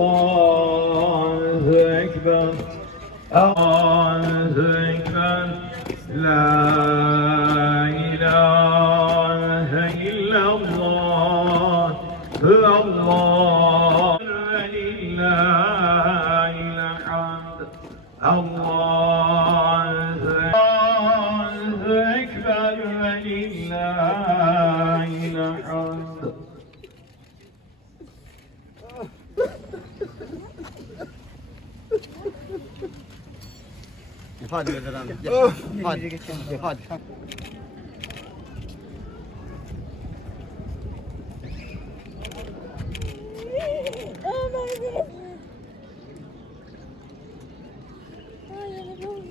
Allahu Ekber. Allahu Ekber. La ilahe illallah. Allah ve lillahil hamd Allahu Allahu Ekber. Ve lillahil Hadi Vedat amca. Gel. Hadi. Hadi. Hayır, ne oldu?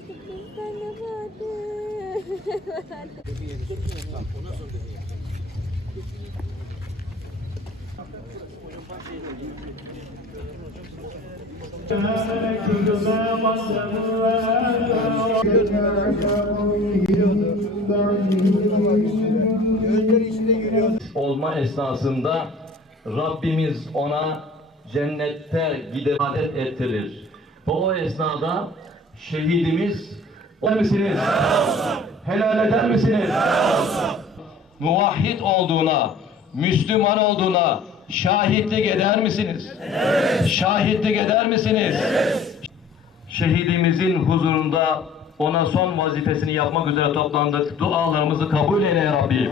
Olma esnasında Rabbimiz ona cennette gideadet ettirir. Ve o esnada şehidimiz eder misiniz? Helal eder misiniz? Muvahhid olduğuna, Müslüman olduğuna şahitlik eder misiniz? Şahitlik eder misiniz? Şehidimizin huzurunda ona son vazifesini yapmak üzere toplandık. Dualarımızı kabul eyle ya Rabbi.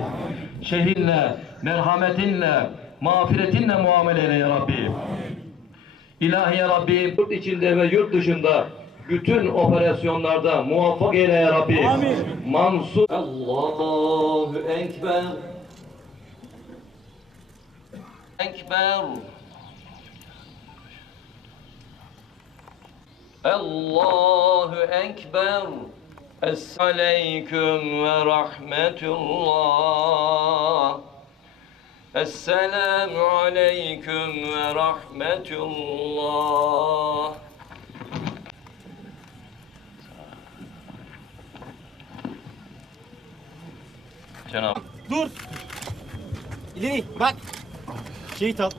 Şehinle, merhametinle, mağfiretinle muamele eyle ya Rabbi. İlahi ya Rabbi, yurt içinde ve yurt dışında bütün operasyonlarda muvaffak eyle ya Rabbi. Amin. Mansur. Allahu Ekber. Ekber. Allahu أكبر السلام عليكم ورحمة الله السلام عليكم ورحمة الله Cenab. Dur. İleri bak. Şehit al.